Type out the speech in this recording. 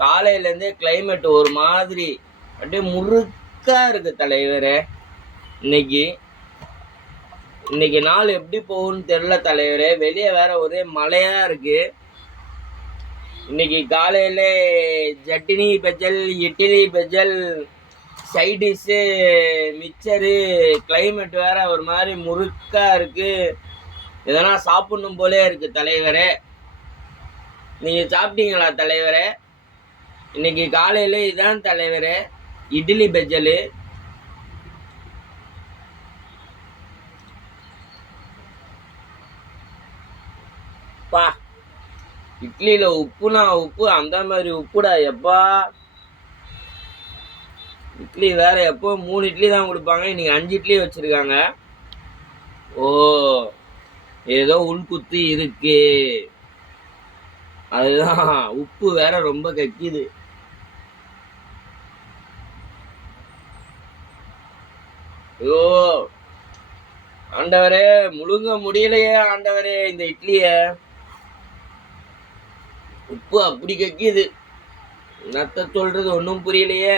காலையிலேருந்தே climate ஒரு மாதிரி அப்படியே முறுக்கா இருக்கு தலைவரே. இன்னைக்கு நாள் எப்படி போகும்னு தெரியல தலைவரே. வெளியே வேற ஒரே மழையா இருக்கு. இன்னைக்கு காலையில சட்னி பெஜல், இட்லி பெஜல், சைடிஷு, மிக்சரு. கிளைமேட் வேற ஒரு மாதிரி முறுக்கா இருக்கு. எதனா சாப்பிடணும் போலே இருக்கு தலைவரே. நீங்க சாப்பிட்டீங்களா தலைவரே? இன்னைக்கு காலையில இதான் தலைவரே, இட்லி பெஜலு. பா, இட்லியில உப்புனா உப்பு, அந்த மாதிரி உப்புடா எப்பா. இட்லி வேற எப்போ 3 இட்லி தான் கொடுப்பாங்க, இன்னைக்கு 5 இட்லி வச்சிருக்காங்க. ஓ, ஏதோ உள்குத்து இருக்கு. அதுதான் உப்பு வேற ரொம்ப கக்கிது. ஐயோ ஆண்டவரே, முழுங்க முடியலையே ஆண்டவரே இந்த இட்லிய. உப்பு அப்படி கக்கிது, என்னத்த சொல்றது ஒன்றும் புரியலையே.